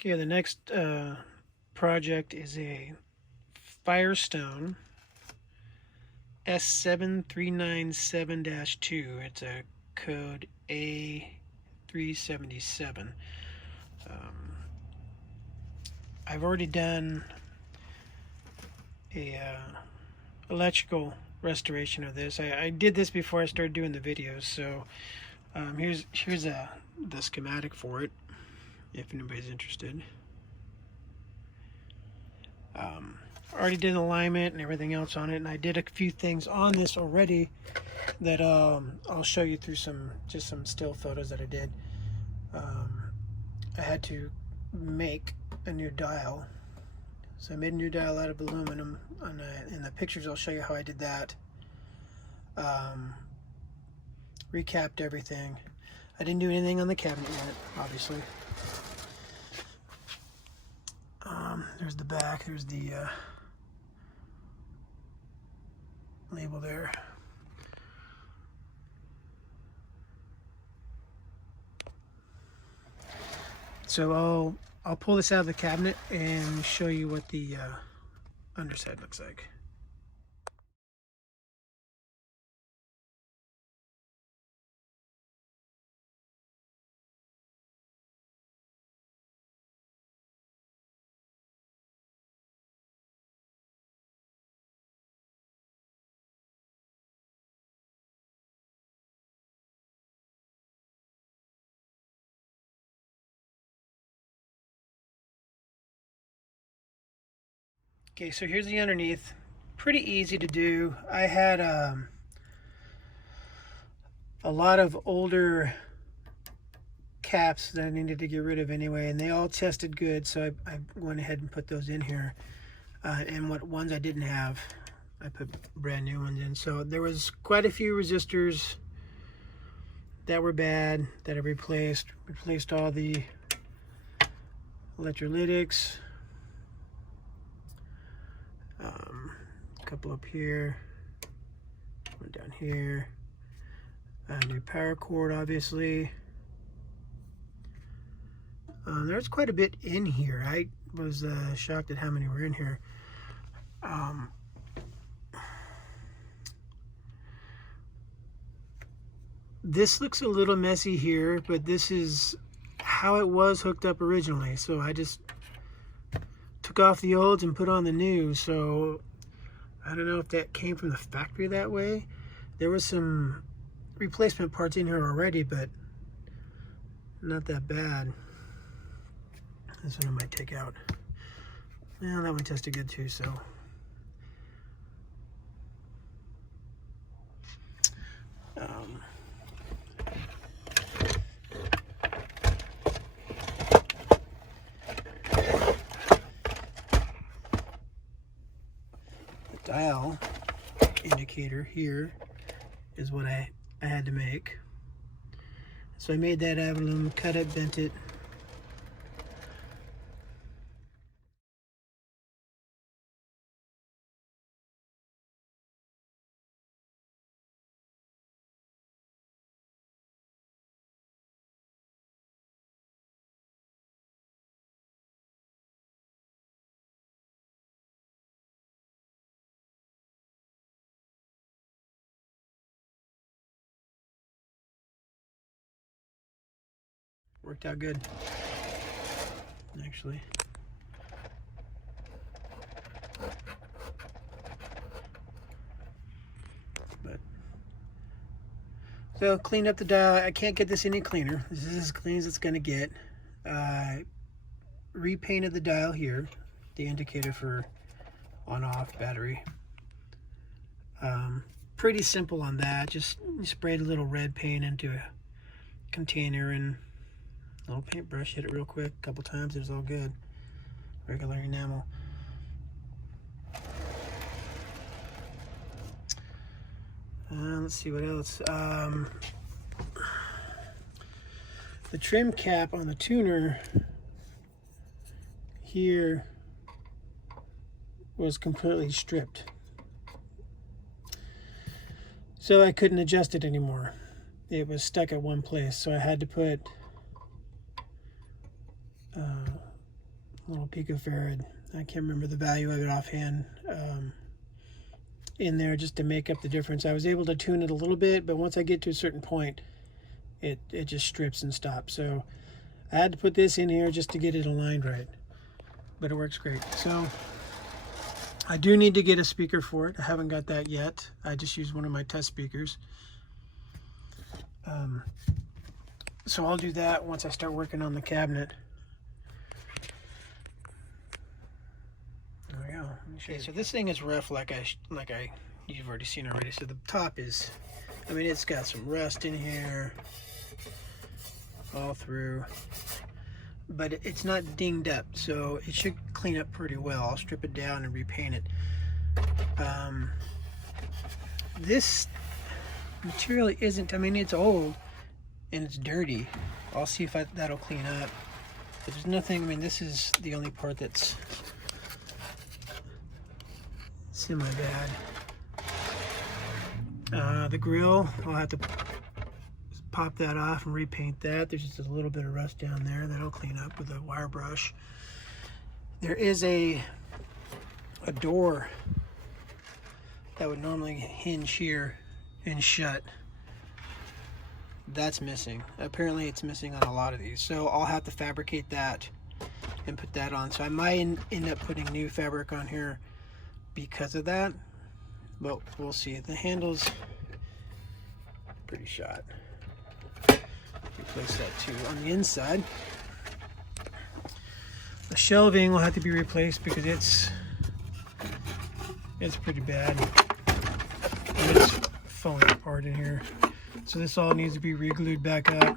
Okay, the next project is a Firestone S-7397-2. It's a code A-377. I've already done a electrical restoration of this. I did this before I started doing the videos, so here's the schematic for it, if anybody's interested. Already did alignment and everything else on it, and I did a few things on this already that I'll show you through some still photos that I did. I had to make a new dial, so I made a new dial out of aluminum. In the pictures I'll show you how I did that. Recapped everything. I didn't do anything on the cabinet yet, obviously. There's the back, there's the label there. So I'll pull this out of the cabinet and show you what the underside looks like. Okay, so here's the underneath. Pretty easy to do. I had a lot of older caps that I needed to get rid of anyway, and they all tested good, so I went ahead and put those in here. And what ones I didn't have, I put brand new ones in. So there was quite a few resistors that were bad that I replaced all the electrolytics. A couple up here, one down here, a new power cord, obviously. There's quite a bit in here. I was shocked at how many were in here. This looks a little messy here, but this is how it was hooked up originally. So I just took off the olds and put on the new. So I don't know if that came from the factory that way. There was some replacement parts in here already, but not that bad. This one I might take out. Yeah, that one tested good too, so. The dial indicator here is what I had to make. So I made that out of aluminum, cut it, bent it. Worked out good, actually. So cleaned up the dial. I can't get this any cleaner. This is as clean as it's going to get. Repainted the dial here, the indicator for on-off battery. Pretty simple on that. Just sprayed a little red paint into a container and a little paintbrush, hit it real quick a couple times. It was all good. Regular enamel. Let's see what else. The trim cap on the tuner here was completely stripped, so I couldn't adjust it anymore. It was stuck at one place, so I had to put little picofarad. I can't remember the value of it offhand. In there just to make up the difference. I was able to tune it a little bit, but once I get to a certain point, it just strips and stops. So I had to put this in here just to get it aligned right, but it works great. So I do need to get a speaker for it. I haven't got that yet. I just used one of my test speakers. So I'll do that once I start working on the cabinet. There we go. Okay, so this thing is rough, you've already seen already. So the top is, I mean, it's got some rust in here all through, but it's not dinged up, so it should clean up pretty well. I'll strip it down and repaint it. This material isn't, I mean, it's old and it's dirty. I'll see if that'll clean up. But there's nothing, I mean, this is the only part that's semi-bad. The grill, I'll have to pop that off and repaint that. There's just a little bit of rust down there that'll clean up with a wire brush. There is a door that would normally hinge here and shut. That's missing. Apparently it's missing on a lot of these, so I'll have to fabricate that and put that on. So I might end up putting new fabric on here because of that, but we'll see. The handle's pretty shot. Replace that too. On the inside, the shelving will have to be replaced because it's pretty bad. And it's falling apart in here. So this all needs to be re-glued back up.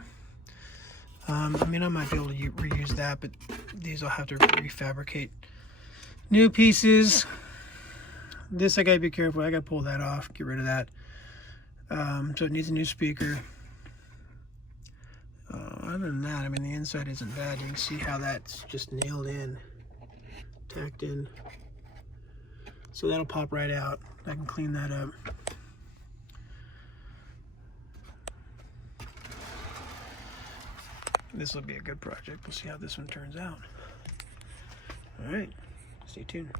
I mean, I might be able to reuse that, but these I'll have to refabricate new pieces. This I gotta be careful. I gotta pull that off, get rid of that. So it needs a new speaker. Other than that, I mean, the inside isn't bad. You can see how that's just nailed in, tacked in. So that'll pop right out. I can clean that up. This will be a good project. We'll see how this one turns out. All right, stay tuned.